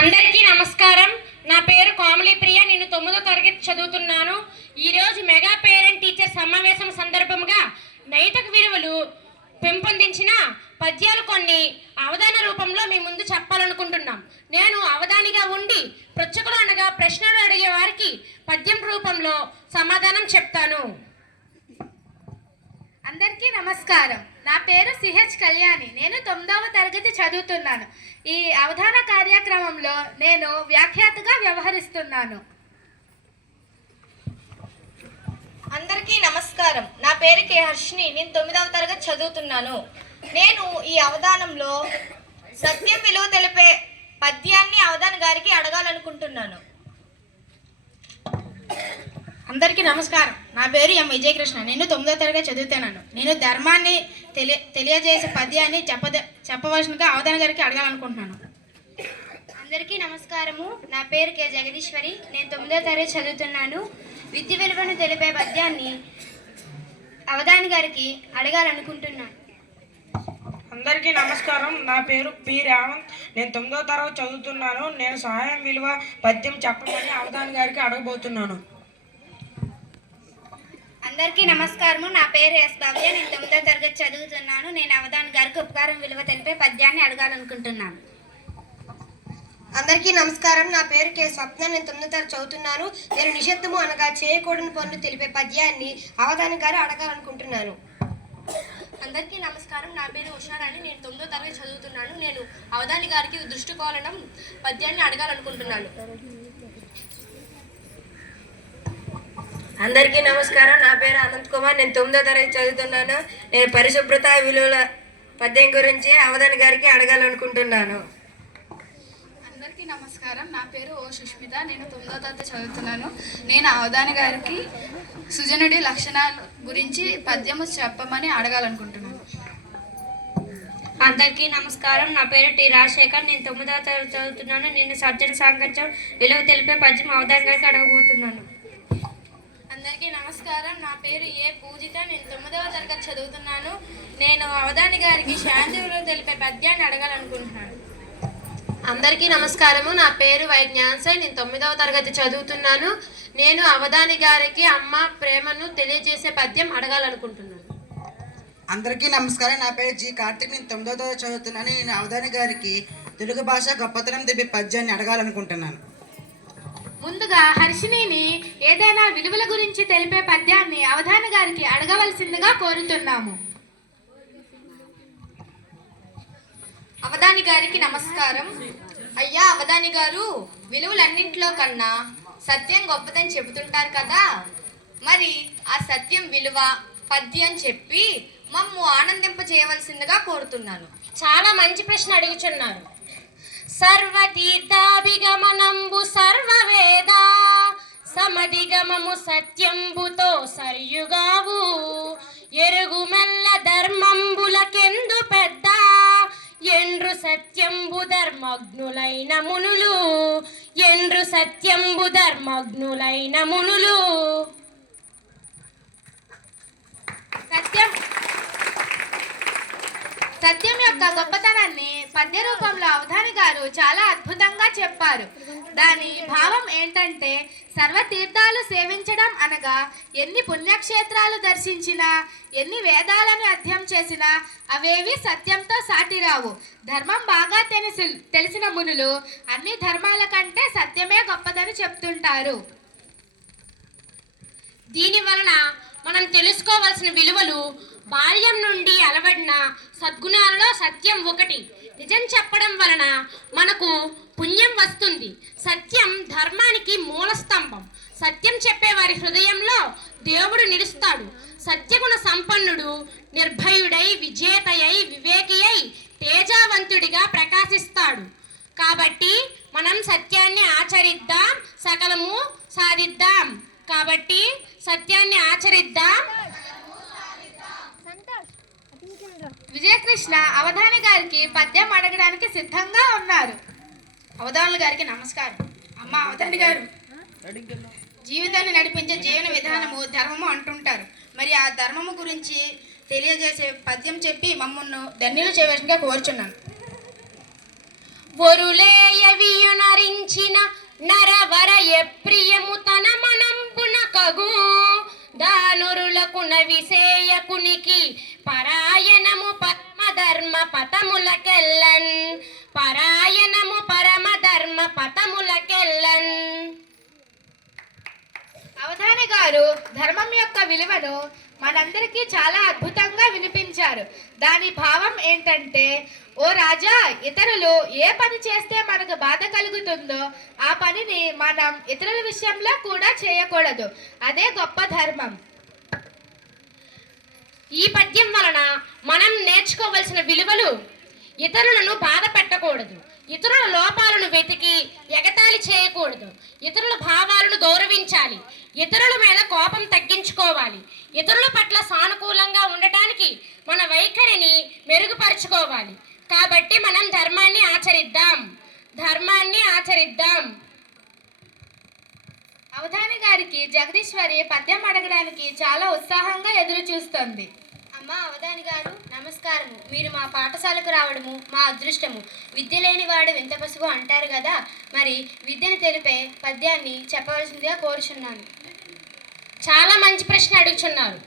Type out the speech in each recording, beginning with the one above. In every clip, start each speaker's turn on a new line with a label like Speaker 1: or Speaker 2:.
Speaker 1: అందరికీ నమస్కారం. నా పేరు కోమలి ప్రియ. నేను తొమ్మిదో తరగతి చదువుతున్నాను. ఈరోజు మెగా పేరెంట్ టీచర్ సమావేశం సందర్భంగా నైతిక విలువలు పెంపొందించిన పద్యాలు కొన్ని అవధాన రూపంలో మీ ముందు చెప్పాలనుకుంటున్నాం. నేను అవధానిగా ఉండి పృచ్ఛకులు అనగా ప్రశ్నలు అడిగే వారికి పద్యం రూపంలో సమాధానం చెప్తాను.
Speaker 2: అందరికీ నమస్కారం. నా పేరు సిహెచ్ కళ్యాణి. నేను తొమ్మిదవ తరగతి చదువుతున్నాను. ఈ అవధాన కార్యక్రమంలో నేను వ్యాఖ్యాతగా వ్యవహరిస్తున్నాను.
Speaker 3: అందరికీ నమస్కారం. నా పేరు కే హర్షిని నేను తొమ్మిదవ తరగతి చదువుతున్నాను. నేను ఈ అవధానంలో సత్యం విలువ తెలిపే పద్యాన్ని అవధాన గారికి అడగాలనుకుంటున్నాను.
Speaker 4: అందరికీ నమస్కారం. నా పేరు ఎం విజయకృష్ణ. నేను తొమ్మిదో తరగతి చదువుతున్నాను. నేను ధర్మాన్ని తెలియ తెలియజేసే పద్యాన్ని చెప్పద చెప్పవలసినగా అవధాన గారికి అడగాలనుకుంటున్నాను.
Speaker 2: అందరికీ నమస్కారము. నా పేరు కె జగదీశ్వరి. నేను తొమ్మిదో తరగతి చదువుతున్నాను. విద్య విలువను తెలిపే పద్యాన్ని అవధాని గారికి అడగాలనుకుంటున్నాను.
Speaker 5: అందరికీ నమస్కారం. నా పేరు పి రేవంత్. నేను తొమ్మిదో తరగతి చదువుతున్నాను. నేను సహాయం విలువ పద్యం చెప్పమని అవధాని గారికి అడగబోతున్నాను.
Speaker 2: అందరికీ నమస్కారము. నా పేరు ఎస్ భవ్య. నేను తొమ్మిదో తరగతి చదువుతున్నాను. నేను అవధాని గారికి ఉపకారం విలువ తెలిపే పద్యాన్ని అడగాలనుకుంటున్నాను.
Speaker 6: అందరికీ నమస్కారం. నా పేరు కే స్వప్న. నేను తొమ్మిదో తరగతి చదువుతున్నాను. నేను నిషిద్ధము అనగా చేయకూడని పనులు తెలిపే పద్యాన్ని అవధాని గారు అడగాలనుకుంటున్నాను.
Speaker 3: అందరికీ నమస్కారం. నా పేరు ఉషారాణి నేను తొమ్మిదో తరగతి చదువుతున్నాను. నేను అవధాని గారికి దృష్టికోణం పద్యాన్ని అడగాలనుకుంటున్నాను.
Speaker 7: అందరికీ నమస్కారం. నా పేరు అనంత్ కుమార్. నేను తొమ్మిదో తరగతి చదువుతున్నాను. నేను పరిశుభ్రత విలువల పద్యం గురించి అవధాని గారికి అడగాలనుకుంటున్నాను.
Speaker 8: అందరికీ నమస్కారం. నా పేరు ఓ సుష్మిత. నేను తొమ్మిదో తరగతి చదువుతున్నాను. నేను అవధాని గారికి సుజనుడి లక్షణాల గురించి పద్యము చెప్పమని అడగాలనుకుంటున్నాను.
Speaker 1: అందరికీ నమస్కారం. నా పేరు టి రాజశేఖర్. నేను తొమ్మిదవ తరగతి చదువుతున్నాను. నేను సర్జన సాంగత్యం విలువ తెలిపే పద్యం అవధాని గారికి అడగబోతున్నాను.
Speaker 3: అందరికీ నమస్కారం. నా పేరు ఏ పూజిత. నేను తొమ్మిదవ తరగతి చదువుతున్నాను. నేను అవధాని గారికి శాంతి విలువ తెలిపే పద్యాన్ని అడగాలనుకుంటున్నాను.
Speaker 6: అందరికీ నమస్కారము. నా పేరు వైజ్ఞాన్సై. నేను తొమ్మిదవ తరగతి చదువుతున్నాను. నేను అవధాని గారికి అమ్మ ప్రేమను తెలియజేసే పద్యం అడగాలనుకుంటున్నాను.
Speaker 9: అందరికీ నమస్కారం. నా పేరు జి కార్తిక్. నేను తొమ్మిదో తరగతి చదువుతున్నాను. నేను అవధాని గారికి తెలుగు భాష గొప్పతనం తెలిపే పద్యాన్ని అడగాలనుకుంటున్నాను.
Speaker 2: ముందుగా హర్షిణిని ఏదైనా విలువల గురించి తెలిపే పద్యాన్ని అవధాని గారికి అడగవలసిందిగా కోరుతున్నాము.
Speaker 3: అవధాని గారికి నమస్కారం. అయ్యా అవధాని గారు విలువలన్నింటిలో కన్నా సత్యం గొప్పదని చెబుతుంటారు కదా? మరి ఆ సత్యం విలువ పద్యం చెప్పి మమ్ము ఆనందింప చేయవలసిందిగా కోరుతున్నాను.
Speaker 1: చాలా మంచి ప్రశ్న అడుగుచున్నారు. సర్వతీర్థాభిగమనంబు సర్వవేద సమధిగమము సత్యంబుతో సర్యుగావు. ఎరుగు మెల్ల ధర్మంబులకెందు పెద్ద ఎండ్రు సత్యంబు ధర్మగ్నులైన మునులు ఎండ్రు సత్యంబు ధర్మగ్నులైన మునులు.
Speaker 2: సత్యం సత్యం యొక్క గొప్పతనాన్ని పద్య రూపంలో అవధాని గారు చాలా అద్భుతంగా చెప్పారు. దాని భావం ఏంటంటే సర్వతీర్థాలు సేవించడం అనగా ఎన్ని పుణ్యక్షేత్రాలు దర్శించినా ఎన్ని వేదాలను అధ్యయం చేసినా అవేవి సత్యంతో సాటిరావు ధర్మం బాగా తెలిసి తెలిసిన మునులు అన్ని ధర్మాల కంటే సత్యమే గొప్పదని చెప్తుంటారు.
Speaker 1: దీని వలన మనం తెలుసుకోవాల్సిన విలువలు బాల్యం నుండి అలవడిన సద్గుణాలలో సత్యం ఒకటి. నిజం చెప్పడం వలన మనకు పుణ్యం వస్తుంది. సత్యం ధర్మానికి మూల స్తంభం సత్యం చెప్పే వారి హృదయంలో దేవుడు నిలుస్తాడు. సత్యగుణ సంపన్నుడు నిర్భయుడై విజేతయై వివేకియై తేజావంతుడిగా ప్రకాశిస్తాడు. కాబట్టి మనం సత్యాన్ని ఆచరిద్దాం సకలము సాధిద్దాం. కాబట్టి సత్యాన్ని ఆచరిద్దాం
Speaker 2: విజయకృష్ణ అవధాని గారికి పద్యం అడగడానికి సిద్ధంగా ఉన్నారు.
Speaker 4: అవధానుల గారికి నమస్కారం. అమ్మ అవధాని గారు. జీవితాన్ని నడిపించే జీవన విధానము ధర్మము అంటుంటారు. మరి ఆ ధర్మము గురించి తెలియజేసే పద్యం చెప్పి మమ్మల్ని ధన్యులు చేయవలసిందిగా కోరుచున్నాను.
Speaker 1: ఒరులేయవియునరి నరవర ఎప్రియము తన మనంబున కగు దానురులకు నవిసేయకునికి పరాయణము పరమధర్మ పతములకెల్లన్ పరాయణము పరమ ధర్మ పతములకెల్లన్
Speaker 2: అవధాని గారు ధర్మం యొక్క విలువను మనందరికీ చాలా అద్భుతంగా వినిపించారు. దాని భావం ఏంటంటే ఓ రాజా ఇతరులు ఏ పని చేస్తే మనకు బాధ కలుగుతుందో ఆ పనిని మనం ఇతరుల విషయంలో కూడా చేయకూడదు. అదే గొప్ప ధర్మం.
Speaker 1: ఈ పద్యం వలన మనం నేర్చుకోవలసిన విలువలు ఇతరులను బాధ పెట్టకూడదు ఇతరుల లోపాలను వెతికి ఎగతాళి చేయకూడదు. ఇతరుల భావాలను గౌరవించాలి. ఇతరుల మీద కోపం తగ్గించుకోవాలి. ఇతరుల పట్ల సానుకూలంగా ఉండటానికి మన వైఖరిని మెరుగుపరుచుకోవాలి. కాబట్టి మనం ధర్మాన్ని ఆచరిద్దాం. ధర్మాన్ని ఆచరిద్దాం.
Speaker 2: అవధాని గారికి జగదీశ్వరి పద్యం అడగడానికి చాలా ఉత్సాహంగా ఎదురు చూస్తుంది
Speaker 10: అమ్మా అవధాని గారు నమస్కారము. మీరు మా పాఠశాలకు రావడము మా అదృష్టము. విద్య లేని వాడు వింత పసుపు అంటారు కదా? మరి విద్యను తెలిపే పద్యాన్ని చెప్పవలసిందిగా కోరుచున్నాను.
Speaker 1: చాలా మంచి ప్రశ్న అడుగుచున్నారు.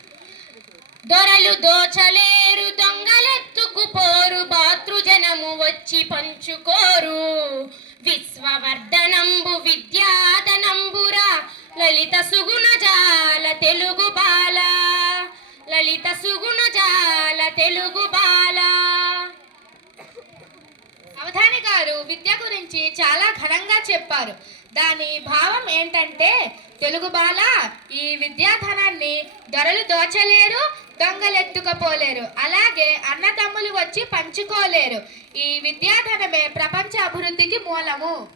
Speaker 1: దొరలు దోచలేరు దొంగలెత్తుకుపోరు బాతృజనము వచ్చి పంచుకోరు. విశ్వవర్ధనంబు విద్యాధనంబురా లలిత సుగుణ జాల తెలుగు బాల. లలిత సుగుణ జాల తెలుగు బాల.
Speaker 2: అవధాని గారు విద్య గురించి చాలా ఘనంగా చెప్పారు. దాని భావం ఏంటంటే తెలుగు బాల ఈ విద్యాధనాన్ని దొరలు దోచలేరు దొంగలెత్తుకపోలేరు. అలాగే అన్నదమ్ములు వచ్చి పంచుకోలేరు. ఈ విద్యాధనమే ప్రపంచ అభివృద్ధికి మూలము.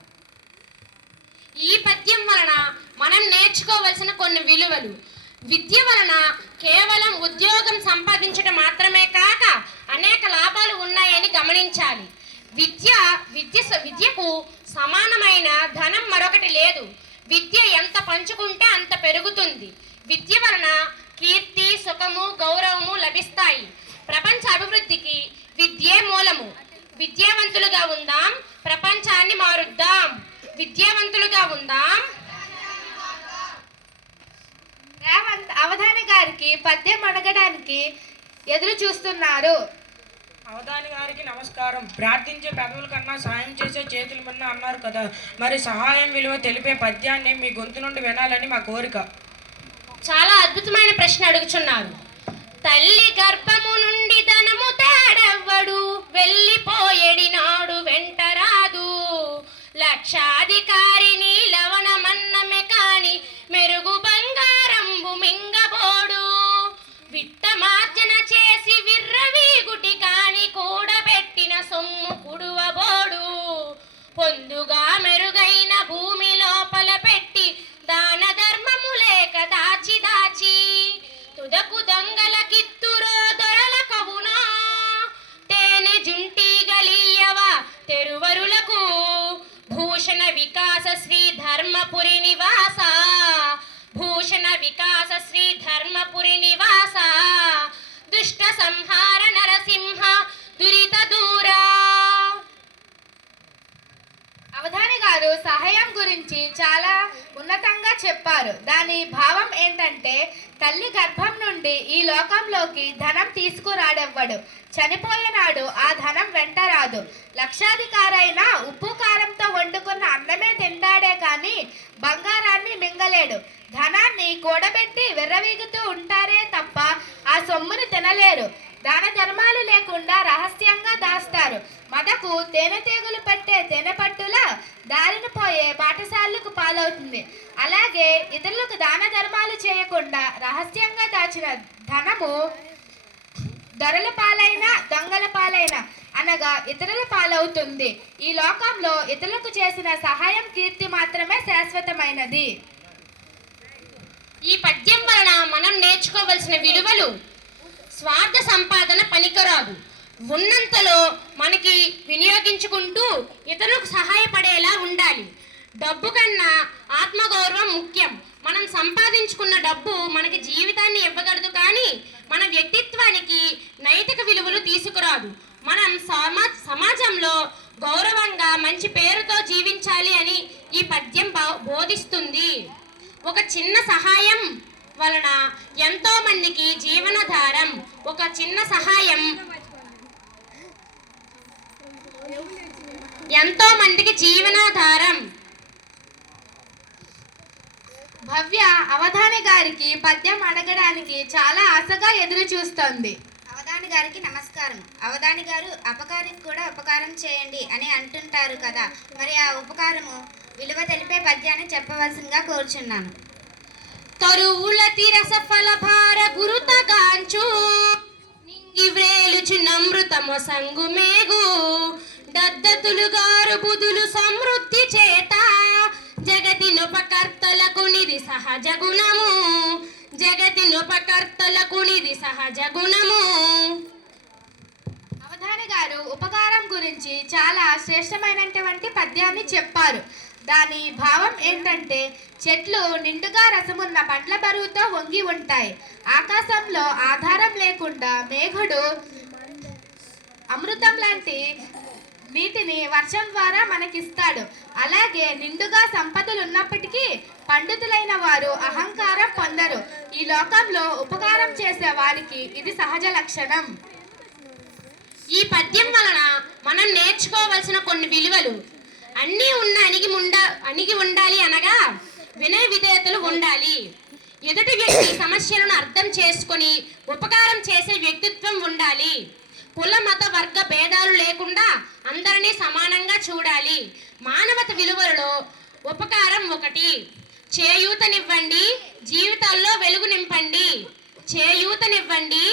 Speaker 1: ఈ పద్యం వలన మనం నేర్చుకోవలసిన కొన్ని విలువలు. విద్య వలన కేవలం ఉద్యోగం సంపాదించడం మాత్రమే కాక అనేక లాభాలు ఉన్నాయని గమనించాలి. విద్య విద్య విద్యకు సమానమైన ధనం మరొకటి లేదు. విద్య ఎంత పంచుకుంటే అంత పెరుగుతుంది. విద్య వలన కీర్తి సుఖము గౌరవము లభిస్తాయి. ప్రపంచ అభివృద్ధికి విద్యే మూలము. విద్యావంతులుగా ఉందాం ప్రపంచాన్ని మారుద్దాం. విద్యావంతులుగా ఉందాం
Speaker 2: అవధాని గారికి పద్యం అడగడానికి ఎదురు చూస్తున్నారు.
Speaker 5: అవధాని గారికి నమస్కారం. ప్రార్థించే పెదవుల కన్నా సాయం చేసే చేతుల మిన్న అన్నారు కదా. మరి సహాయం విలువ తెలిపే పద్యాన్ని మీ గొంతు నుండి వినాలని మా కోరిక.
Speaker 1: చాలా అద్భుతమైన ప్రశ్న అడుగుచున్నారు. తల్లి గర్భము నుండి ధనము తేడెవ్వడు. వెళ్ళిపోయేడి నాడు వెంటరాదు. లక్షాధికారిని లవణమన్నమే వీగుటి కాని కూడబెట్టిన సొమ్ము కుడువబోడు పొందుగా మెరుగైన భూమి లోపల పెట్టి దాన ధర్మము లేక దాచి దాచి తుదకు దొంగల కిత్తురో దొరల కవునా. తేనె జుంటి గలీయవ తెరువరులకు. భూషణ వికాస శ్రీ ధర్మపురి నివాస
Speaker 2: చెప్పారు. దాని భావం ఏంటంటే తల్లి గర్భం నుండి ఈ లోకంలోకి ధనం తీసుకురాడెవ్వడు. చనిపోయేనాడు ఆ ధనం వెంట రాదు. లక్షాధికారైన ఉప్పు కారంతో వండుకున్న అన్నమే తింటాడే కానీ బంగారాన్ని మింగలేడు. ధనాన్ని కూడబెట్టి విర్రవీగుతూ ఉంటారే తప్ప ఆ సొమ్ముని తినలేరు. దాన ధర్మాలు లేకుండా రహస్యంగా దాస్తారు. మదకు తేనెటీగలు పట్టే తేనెపట్టులా దారిన పోయే బాటసార్లకు పాలవుతుంది. అలాగే ఇతరులకు దాన ధర్మాలు చేయకుండా రహస్యంగా దాచిన ధనము దొరల పాలైన దొంగల పాలైన అనగా ఇతరుల పాలవుతుంది. ఈ లోకంలో ఇతరులకు చేసిన సహాయం కీర్తి మాత్రమే శాశ్వతమైనది.
Speaker 1: ఈ పద్యం వలన మనం నేర్చుకోవలసిన విలువలు స్వార్థ సంపాదన పనికిరాదు. ఉన్నంతలో మనకి వినియోగించుకుంటూ ఇతరులకు సహాయపడేలా ఉండాలి. డబ్బు కన్నా ఆత్మగౌరవం ముఖ్యం. మనం సంపాదించుకున్న డబ్బు మనకి జీవితాన్ని ఇవ్వగలదు కానీ మన వ్యక్తిత్వానికి నైతిక విలువలు తీసుకురాదు. మనం సమా సమాజంలో గౌరవంగా మంచి పేరుతో జీవించాలి అని ఈ పద్యం బా- బోధిస్తుంది. ఒక చిన్న సహాయం వలన ఎంతో మందికి జీవనాధారం ఒక చిన్న సహాయం. ఎంతో మందికి జీవనాధారం.
Speaker 2: భవ్య అవధాని గారికి పద్యం అడగడానికి చాలా ఆశగా ఎదురు చూస్తోంది.
Speaker 10: అవధాని గారికి నమస్కారం. అవధాని గారు అపకారికి కూడా ఉపకారం చేయండి అని అంటుంటారు కదా. మరి ఆ ఉపకారము విలువ తెలిపే పద్యాన్ని చెప్పవలసిందిగా కోరుచున్నాను.
Speaker 1: తరువుల తిరస ఫలభార గురుతగాంచు. నింగి వ్రేలుచు నమృతమ సంగు మేగు దద్దతులుగారు బుధులు సమృద్ధి చేత. జగతి నుపకర్తలకు నిధి సహజ గుణము. జగతి నుపకర్తలకు నిధి సహజ గుణము.
Speaker 2: అవధాని గారు ఉపకారం గురించి చాలా శ్రేష్టమైనటువంటి పద్యాన్ని చెప్పారు. దాని భావం ఏంటంటే చెట్లు నిండుగా రసమున్న పండ్ల బరువుతో వంగి ఉంటాయి. ఆకాశంలో ఆధారం లేకుండా మేఘుడు అమృతం లాంటి నీటిని వర్షం ద్వారా మనకిస్తాడు. అలాగే నిండుగా సంపదలు ఉన్నప్పటికీ పండితులైన వారు అహంకారం పొందరు. ఈ లోకంలో ఉపకారం చేసే వారికి ఇది సహజ లక్షణం.
Speaker 1: ఈ పద్యం వలన మనం నేర్చుకోవలసిన కొన్ని విలువలు అన్నీ ఉన్న అణిగి ఉండ అణిగి ఉండాలి అనగా వినయ విధేయతలు ఉండాలి. ఎదుటి వ్యక్తి సమస్యలను అర్థం చేసుకొని ఉపకారం చేసే వ్యక్తిత్వం ఉండాలి. కుల మత వర్గ భేదాలు లేకుండా అందరినీ సమానంగా చూడాలి. మానవత విలువలలో ఉపకారం ఒకటి. చేయూతనివ్వండి జీవితాల్లో వెలుగు నింపండి. చేయూతనివ్వండి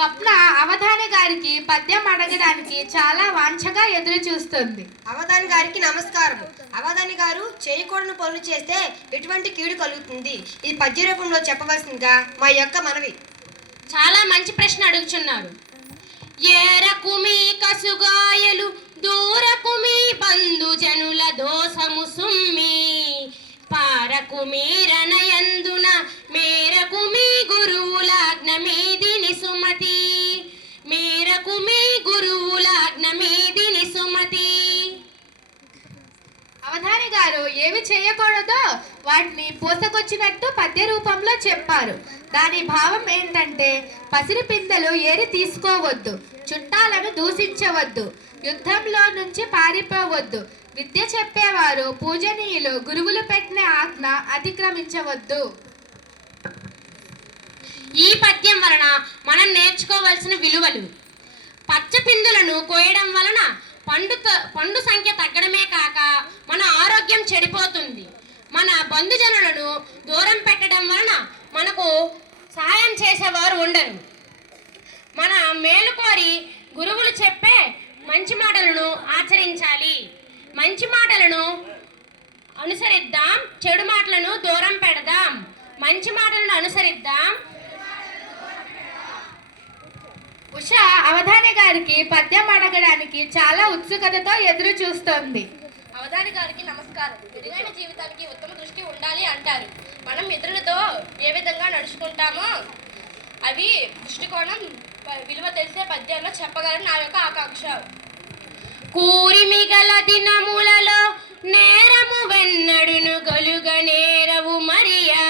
Speaker 2: స్వప్న అవధాని గారికి పద్యం అడగడానికి చాలా వాంఛగా ఎదురు చూస్తుంది.
Speaker 7: అవధాని గారికి నమస్కారం. అవధాని గారు చేయకూడని పనులు చేస్తే ఎటువంటి కీడు కలుగుతుంది? ఇది పద్య రూపంలో చెప్పవలసిందిగా మా యొక్క మనవి.
Speaker 1: చాలా మంచి ప్రశ్న అడుగుచున్నారు. ఏరకు మీ కసుగాయలు దూరకు మీ బంధుజనుల దోసము సుమ్మి. పారకు మీరనయందున మేరకు మీ గురువులాజ్ఞ మీదిని సుమతి. మేరకు మీ గురువులాజ్ఞ మీదిని సుమతి.
Speaker 2: అవధాని గారు ఏమి చేయకూడదో వాటిని పూసకొచ్చినట్టు పద్య రూపంలో చెప్పారు. దాని భావం ఏంటంటే పసిరి పిందెలు ఏరి తీసుకోవద్దు చుట్టాలను దూషించవద్దు యుద్ధంలో నుంచి పారిపోవద్దు విద్య చెప్పేవారు పూజనీయులు గురువులు పెట్టిన ఆజ్ఞ అతిక్రమించవద్దు.
Speaker 1: ఈ పద్యం వలన మనం నేర్చుకోవలసిన విలువలు. పచ్చపిందులను కోయడం వలన పండు త- పండు సంఖ్య తగ్గడమే కాక మన ఆరోగ్యం చెడిపోతుంది. మన బంధుజనులను దూరం పెట్టడం వలన మనకు సహాయం చేసేవారు ఉండరు. మన మేలు కోరి గురువులు చెప్పే మంచి మాటలను ఆచరించాలి. మంచి మాటలను అనుసరిద్దాం చెడు మాటలను దూరం పెడదాం. మంచి మాటలను అనుసరిద్దాం.
Speaker 2: ఉష అవధాని గారికి పద్యం అడగడానికి చాలా ఉత్సుకతతో ఎదురు చూస్తోంది.
Speaker 1: అవధాని గారికి నమస్కారం. మెరుగైన జీవితానికి ఉత్తమ దృష్టి ఉండాలి అంటారు. మనం ఇతరులతో ఏ విధంగా నడుచుకుంటామో అవి దృష్టికోణం విలువ తెలిసే పద్యాల్లో చెప్పగలని నా యొక్క ఆకాంక్ష. కూరిమిగల దినములలో నేరము వెన్నడును గలుగ నేరవు మరియా.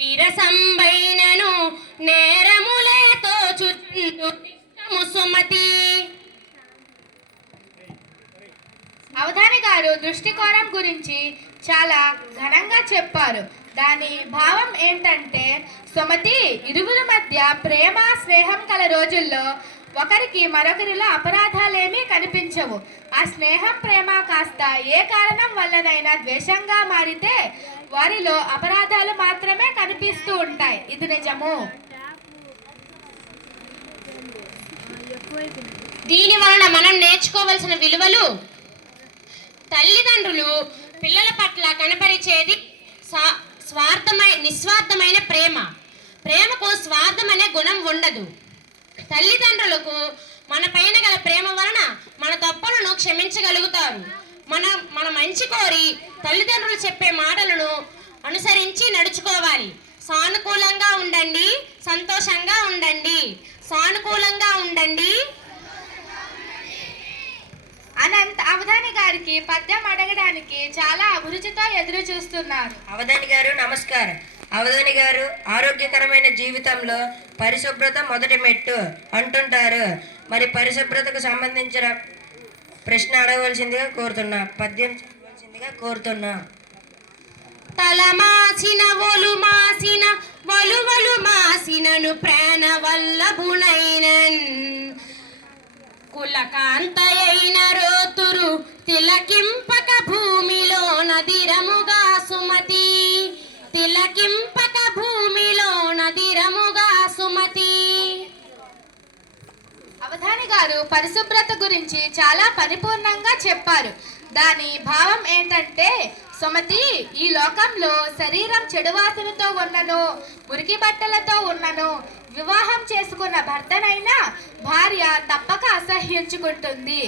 Speaker 1: విరసంబైనను నేరములే చుట్టూ సుమతి.
Speaker 2: అవధాని గారు దృష్టికోణం గురించి చాలా ఘనంగా చెప్పారు. దాని భావం ఏంటంటే సుమతి ఇరువుల మధ్య ప్రేమ స్నేహం కల రోజుల్లో ఒకరికి మరొకరిలో అపరాధాలేమీ కనిపించవు. ఆ స్నేహం ప్రేమ కాస్త ఏ కారణం వల్లనైనా ద్వేషంగా మారితే వారిలో అపరాధాలు మాత్రమే కనిపిస్తూ ఉంటాయి. ఇది నిజము.
Speaker 1: దీని వలన మనం నేర్చుకోవలసిన విలువలు తల్లిదండ్రులు పిల్లల పట్ల కనపరిచేది స్వా- స్వార్థమై నిస్వార్థమైన ప్రేమ. ప్రేమకు స్వార్థం అనే గుణం ఉండదు. తల్లిదండ్రులకు మన పైన గల ప్రేమ వలన మన తప్పులను క్షమించగలుగుతారు. మన మన మంచి కోరి తల్లిదండ్రులు చెప్పే మాటలను అనుసరించి నడుచుకోవాలి. సానుకూలంగా ఉండండి సంతోషంగా ఉండండి సానుకూలంగా ఉండండి.
Speaker 2: గారికి పద్యం అడగడానికి చాలా అభిరుచితో ఎదురు చూస్తున్నారు.
Speaker 7: అవధాని గారు నమస్కారం. అవధాని గారు ఆరోగ్యకరమైన జీవితంలో పరిశుభ్రత మొదటి మెట్టు అంటుంటారు. మరి పరిశుభ్రతకు సంబంధించిన ప్రశ్న అడగవలసిందిగా కోరుతున్నా. పద్యం చెప్పవలసిందిగా కోరుతున్నా.
Speaker 1: తల మాసిన ఒలు మాసిన వలువలు మాసినను ప్రాణ వల్లభునైనన్ కులకాంతయైన రోతురు తిలకింపక భూమిలో నదిరముగా సుమతి. తిలకింపక భూమిలో నదిరముగా సుమతి.
Speaker 2: అవధాని గారు పరిశుభ్రత గురించి చాలా పరిపూర్ణంగా చెప్పారు. దాని భావం ఏంటంటే సుమతి ఈ లోకంలో శరీరం చెడు వాసనతో ఉన్నను మురికి బట్టలతో ఉన్నను వివాహం చేసుకున్న భర్తనైనా భార్య తప్పక అసహ్యించుకుంటుంది.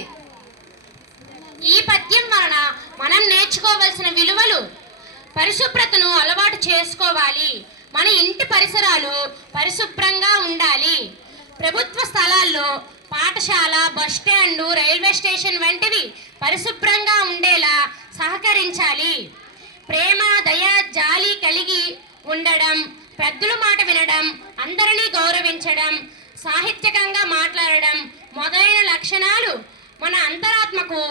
Speaker 1: ఈ పద్యం వలన మనం నేర్చుకోవలసిన విలువలు పరిశుభ్రతను అలవాటు చేసుకోవాలి. మన ఇంటి పరిసరాలు పరిశుభ్రంగా ఉండాలి. ప్రభుత్వ స్థలాల్లో పాఠశాల బస్ స్టాండ్ రైల్వే స్టేషన్ వంటివి పరిశుభ్రంగా ఉండేలా సహకరించాలి. ప్రేమ దయ జాలి కలిగి ఉండడం పెద్దల మాట వినడం అందరినీ గౌరవించడం సాహిత్యకంగా మాట్లాడడం మొదలైన లక్షణాలు మన అంతరాత్మకు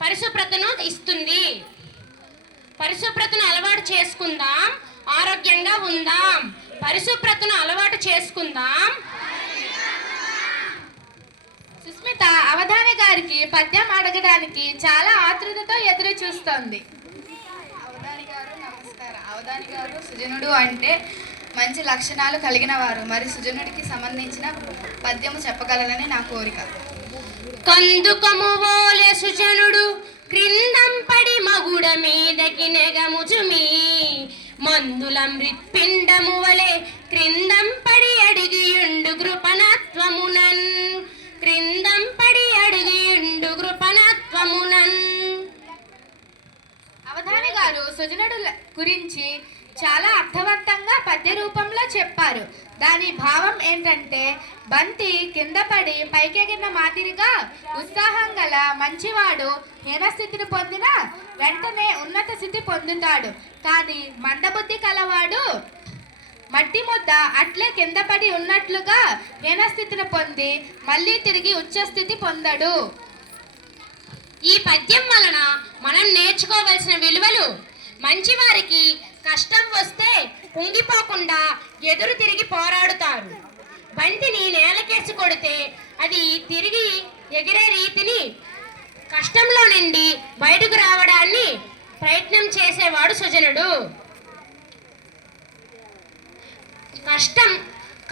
Speaker 1: పరిశుభ్రతను ఇస్తుంది. పరిశుభ్రతను అలవాటు చేసుకుందాం ఆరోగ్యంగా ఉందాం. పరిశుభ్రతను అలవాటు చేసుకుందాం
Speaker 2: సుస్మిత అవధాని గారికి పద్యం అడగడానికి చాలా ఆతృతతో ఎదురు చూస్తోంది.
Speaker 8: అవధాని గారు నమస్కారం. అవధాని గారు సుజనుడు అంటే మంచి లక్షణాలు కలిగిన వారు. మరి సుజనుడికి సంబంధించిన పద్యము చెప్పగలరని నా కోరిక.
Speaker 1: కందుకము ఓలె సుజనుడు క్రిందం పడి మగుడ మీదకి నెగముజుమి. మందుల మృత్పిండము వలె క్రిందం
Speaker 2: సుజనుడు గురించి చాలా అర్థవంతంగా పద్య రూపంలో చెప్పారు. దాని భావం ఏంటంటే బంతి కింద పడి పైకెగిన మాదిరిగా ఉత్సాహం గల మంచివాడు హీనస్థితిని పొందిన వెంటనే ఉన్నత స్థితి పొందుతాడు. కానీ మందబుద్ధి కలవాడు మట్టి ముద్ద అట్లే కింద పడి ఉన్నట్లుగా హీనస్థితిని పొంది మళ్ళీ తిరిగి ఉచ్చస్థితి పొందడు.
Speaker 1: ఈ పద్యం వలన మనం నేర్చుకోవలసిన విలువలు మంచివారికి కష్టం వస్తే కుంగిపోకుండా ఎదురు తిరిగి పోరాడుతారు. బంతిని నేలకేసి కొడితే అది తిరిగి ఎగిరే రీతిని కష్టంలో నుండి బయటకు రావడాన్ని ప్రయత్నం చేసేవాడు సుజనుడు. కష్టం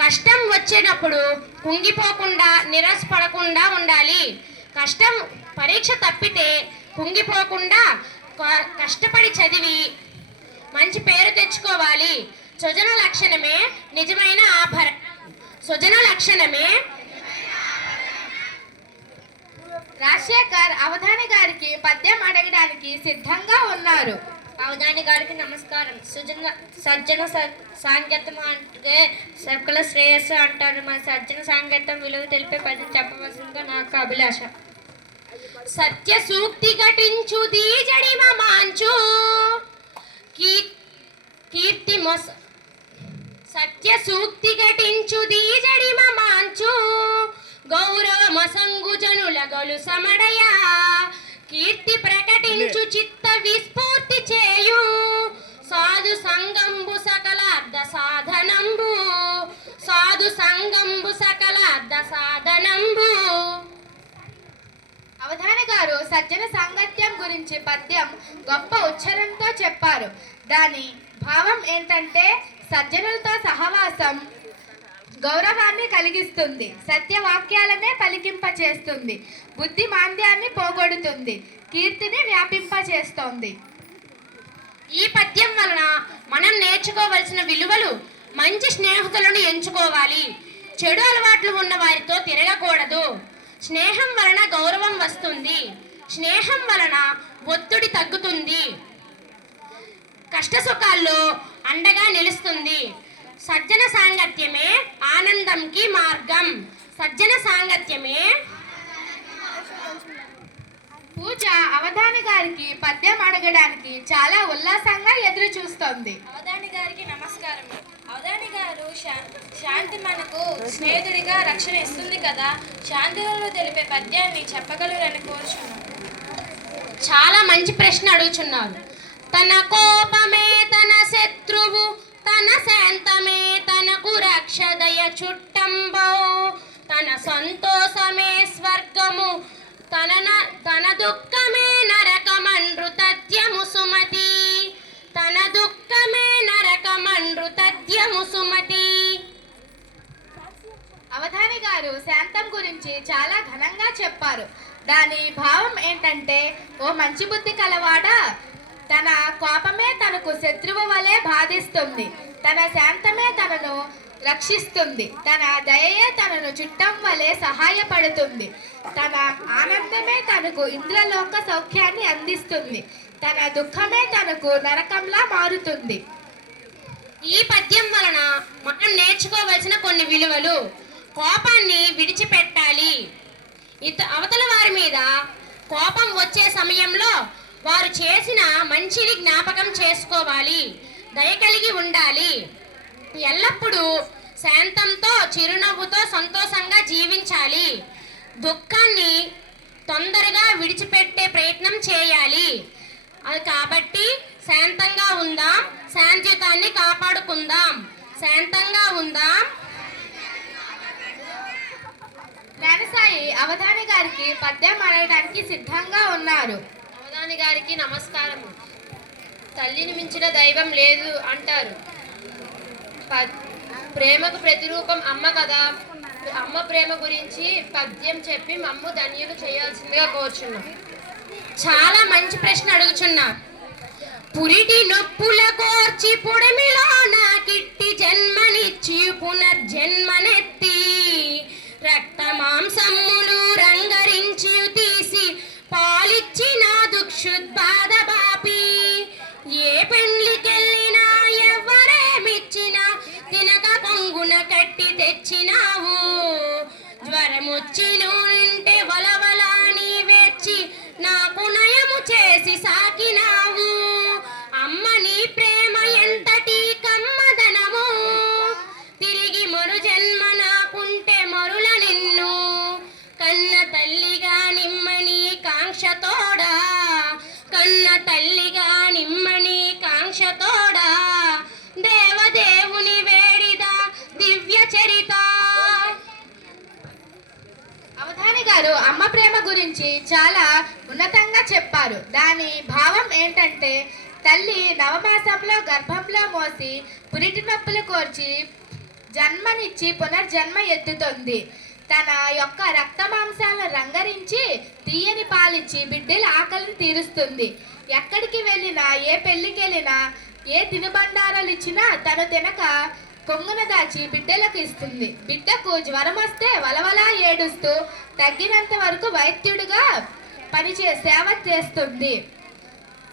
Speaker 1: కష్టం వచ్చేటప్పుడు కుంగిపోకుండా నిరాశపడకుండా ఉండాలి. కష్టం పరీక్ష తప్పితే కుంగిపోకుండా కష్టపడి చదివి మంచి పేరు తెచ్చుకోవాలి. సుజన లక్షణమే నిజమైన ఆభరణం. సుజన లక్షణమే
Speaker 2: రాజశేఖర్ అవధాని గారికి పద్యం అడగడానికి సిద్ధంగా ఉన్నారు.
Speaker 10: అవధాని గారికి నమస్కారం. సుజన సజ్జన స- అంటే సకల శ్రేయస్సు అంటారు. మన సజ్జన సాంకేతం విలువ తెలిపే పద్యం చెప్పవలసిందిగా నాకు అభిలాష.
Speaker 1: సత్య సూక్తి ఘటించు దీజడి మాంచు కీ- కీర్తి మొస సత్య సూక్తి ఘటించు దీజడి మాంచు గౌరవ మసంగు జనుల గలు సమడయా. కీర్తి ప్రకటించు చిత్త విస్ఫూర్తి చేయు. సాధు సంగంబు సకల అర్ధ సాధనంబు. సాధు సంగంబు సకల అర్ధ సాధనంబు.
Speaker 2: అవధాన గారు సజ్జన సాంగత్యం గురించి పద్యం గొప్ప ఉచ్చరణతో చెప్పారు. దాని భావం ఏంటంటే సజ్జనులతో సహవాసం గౌరవాన్ని కలిగిస్తుంది. సత్యవాక్యాలనే పలికింప చేస్తుంది బుద్ధి మాంద్యాన్ని పోగొడుతుంది. కీర్తిని వ్యాపింపచేస్తోంది.
Speaker 1: ఈ పద్యం వలన మనం నేర్చుకోవలసిన విలువలు మంచి స్నేహితులను ఎంచుకోవాలి. చెడు అలవాట్లు ఉన్న వారితో తిరగకూడదు. స్నేహం వలన గౌరవం వస్తుంది. స్నేహం వలన ఒత్తిడి తగ్గుతుంది. కష్ట సుఖాల్లో అండగా నిలుస్తుంది. సజ్జన సాంగత్యమే ఆనందంకి మార్గం. సజ్జన సాంగత్యమే
Speaker 2: పూజ అవధాని గారికి పద్యం అడగడానికి చాలా ఉల్లాసంగా ఎదురు చూస్తోంది.
Speaker 1: అవధాని గారికి నమస్కారం. అవధాని గారు శా- శాంతి మనకు స్నేహితుడిగా రక్షణ ఇస్తుంది కదా శాంతిలో తెలిపే పద్యాన్ని చెప్పగలరని కోరుచున్నాను. చాలా మంచి ప్రశ్న అడుగుచున్నారు. తన కోపమే తన శత్రువు తన శాంతమే తనకు రక్షదయ చుట్టంబో తన సంతోషమే స్వర్గము తన తన దుఃఖమే నరకమండ్రు తథ్యము సుమతి. తన దుఃఖమే నరకమండ్రు తథ్యము సుమతి.
Speaker 2: అవధాని గారు శాంతం గురించి చాలా ఘనంగా చెప్పారు. దాని భావం ఏంటంటే ఓ మంచి బుద్ధి కలవాడా తన కోపమే తనకు శత్రువు వలె బాధిస్తుంది. తన శాంతమే తనను రక్షిస్తుంది. తన దయయే తనను చుట్టం వలె సహాయపడుతుంది. తన ఆనందమే తనకు ఇంద్రలోక సౌఖ్యాన్ని అందిస్తుంది. తన దుఃఖమే తనకు నరకంలా మారుతుంది.
Speaker 1: ఈ పద్యం వలన మనం నేర్చుకోవలసిన కొన్ని విలువలు కోపాన్ని విడిచిపెట్టాలి. ఇత అవతల వారి మీద కోపం వచ్చే సమయంలో వారు చేసిన మంచిని జ్ఞాపకం చేసుకోవాలి. దయ కలిగి ఉండాలి. ఎల్లప్పుడూ శాంతంతో చిరునవ్వుతో సంతోషంగా జీవించాలి. దుఃఖాన్ని తొందరగా విడిచిపెట్టే ప్రయత్నం చేయాలి. అది కాబట్టి శాంతంగా ఉందాం శాంతియుతాన్ని కాపాడుకుందాం. శాంతంగా ఉందాం.
Speaker 2: జ్ఞానసాయి అవధాని గారికి పద్యం అడగడానికి సిద్ధంగా ఉన్నారు.
Speaker 6: అవధాని గారికి నమస్కారము. తల్లిని మించిన దైవం లేదు అంటారు. ప- ప్రేమకు ప్రతిరూపం అమ్మ కదా. అమ్మ ప్రేమ గురించి పద్యం చెప్పి మమ్ము ధన్యులు చేయాల్సిందిగా కోరుచున్నాం.
Speaker 1: చాలా మంచి ప్రశ్న అడుగుచున్నా. పురిటి నొప్పుల కోర్చి పుడమిలో నాకిట్టి జన్మనిచ్చి పునర్జన్మనెత్తి రక్త మాంసమ్ములు రంగరించి
Speaker 2: దాని భావం ఏంటంటే తల్లి నవమాసంలో గర్భంలో మోసి పురిటి నొప్పులు కోర్చి జన్మనిచ్చి పునర్జన్మ ఎత్తుతుంది. తన యొక్క రక్త మాంసాలను రంగరించి తీయని పాలిచ్చి బిడ్డల ఆకలిని తీరుస్తుంది. ఎక్కడికి వెళ్ళినా ఏ పెళ్ళికి వెళ్ళినా ఏ తినుబండారాలు ఇచ్చినా తను తినక కొంగున దాచి బిడ్డలకు ఇస్తుంది. బిడ్డకు జ్వరం వస్తే వలవలా ఏడుస్తూ తగ్గినంత వరకు వైద్యుడిగా పనిచే సేవ చేస్తుంది.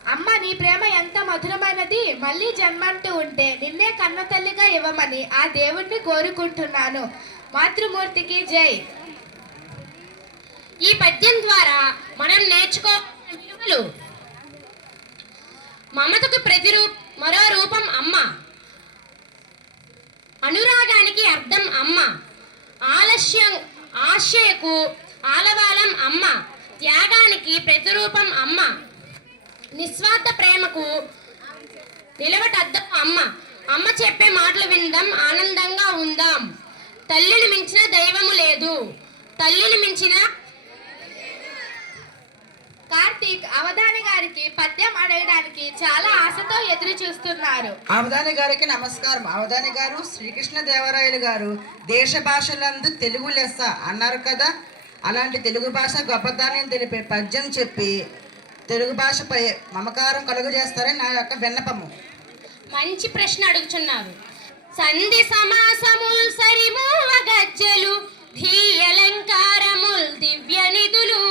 Speaker 2: అమ్మ నీ ప్రేమ ఎంత మధురమైనది. మళ్ళీ జన్మంటూ ఉంటే నిన్నే కన్న తల్లిగా ఇవ్వమని ఆ దేవుణ్ణి కోరుకుంటున్నాను. మాతృమూర్తికి జై.
Speaker 1: ఈ పద్యం ద్వారా మనం నేర్చుకో విలువలు మమతకు ప్రతిరూ మరో రూపం అమ్మ. అనురాగానికి అర్థం అమ్మ. ఆలస్యం ఆశయకు ఆలవాలం అమ్మ. త్యాగానికి ప్రతిరూపం అమ్మ. నిస్వార్థ ప్రేమకు నిలవటద్దం అమ్మ. అమ్మ చెప్పే మాటలు విందాం ఆనందంగా ఉందాం. తల్లిని మించిన దైవము లేదు. తల్లిని మించిన
Speaker 2: కార్తీక్ అవధాని గారికి పద్యం అడగడానికి చాలా ఆశతో ఎదురు చూస్తున్నారు.
Speaker 9: అవధాని గారికి నమస్కారం. అవధాని గారు శ్రీకృష్ణ దేవరాయలు గారు దేశ భాషలందు తెలుగు లెస్స అన్నారు కదా. అలాంటి తెలుగు భాష గొప్పతనం తెలిపే పద్యం చెప్పి తెలుగు భాషపై మమకారం కలుగజేస్తారని నా యొక్క విన్నపము.
Speaker 1: మంచి ప్రశ్న అడుగుచున్నారు. సంధి సమాసముల్ సరిమూవ గజ్జలు ధీయలంకారముల్ దివ్య నిధులు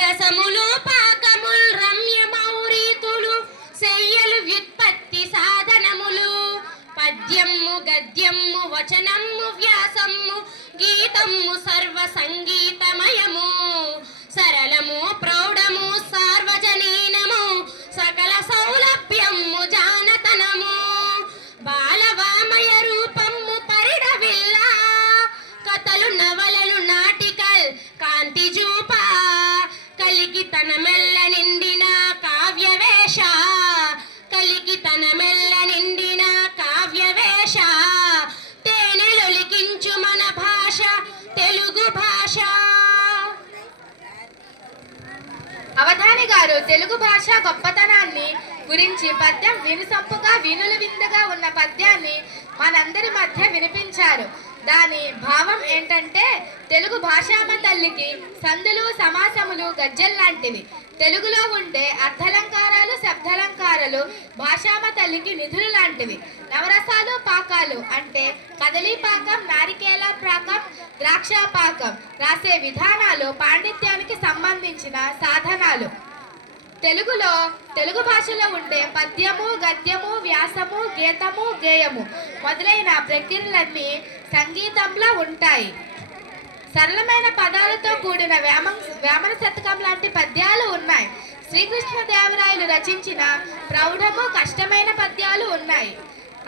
Speaker 1: రసములు పాకముల్ రమ్య మౌరీతులు శయ్యలు వ్యుత్పత్తి సాధనములు. పద్యము గద్యము వచనము వ్యాసము గీతము సర్వ సంగీత సరళము ప్రౌఢము
Speaker 2: భాష గొప్పతనాన్ని గురించి పద్యం వినుసొంపుగా వినులు విందుగా ఉన్న పద్యాన్ని మనందరి మధ్య వినిపించారు. దాని భావం ఏంటంటే తెలుగు భాషామ తల్లికి సందులు సమాసములు గజ్జల్లాంటివి తెలుగులో ఉండే అర్థలంకారాలు శబ్దలంకారాలు భాషామ తల్లికి నిధులు లాంటివి. నవరసాలు పాకాలు అంటే కదలీ పాకం నారికేల పాకం ద్రాక్ష పాకం. రాసే విధానాలు పాండిత్యానికి సంబంధించిన సాధనాలు. తెలుగులో తెలుగు భాషలో ఉండే పద్యము గద్యము వ్యాసము గీతము గేయము మొదలైన ప్రక్రియలన్నీ సంగీతంలో ఉంటాయి. సరళమైన పదాలతో కూడిన వేమ వేమన శతకం లాంటి పద్యాలు ఉన్నాయి. శ్రీకృష్ణదేవరాయలు రచించిన ప్రౌఢము కష్టమైన పద్యాలు ఉన్నాయి.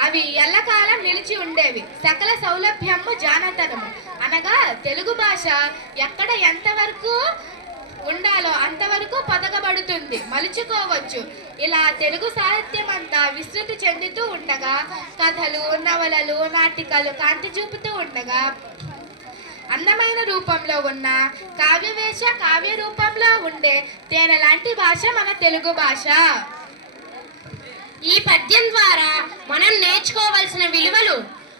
Speaker 2: అవి ఎల్లకాలం నిలిచి ఉండేవి. సకల సౌలభ్యము జానతనము. అనగా తెలుగు భాష ఎక్కడ ఎంతవరకు ఉండాలో అంతవరకు పదకబడుతుంది. మలుచుకోవచ్చు. ఇలా తెలుగు సాహిత్యం అంతా విస్తృతి చెందుతూ ఉండగా కథలు నవలలు నాటికలు కాంతి చూపుతూ ఉండగా అందమైన రూపంలో ఉన్న కావ్యవేష కావ్య రూపంలో ఉండే తేనె లాంటి భాష మన తెలుగు భాష.
Speaker 1: ఈ పద్యం ద్వారా మనం నేర్చుకోవలసిన విలువలు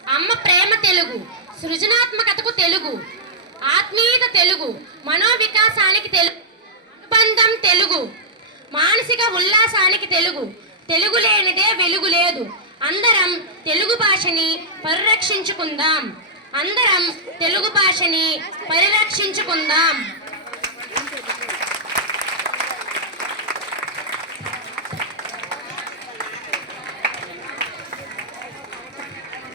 Speaker 1: అమ్మ ప్రేమ తెలుగు సృజనాత్మకతకు తెలుగు ఆత్మీయత తెలుగు మనోవికాసానికి తెలుగు అనుబంధం తెలుగు మానసిక ఉల్లాసానికి తెలుగు. తెలుగు లేనిదే వెలుగు లేదు. అందరం తెలుగు భాషని పరిరక్షించుకుందాం. అందరం తెలుగు భాషని పరిరక్షించుకుందాం.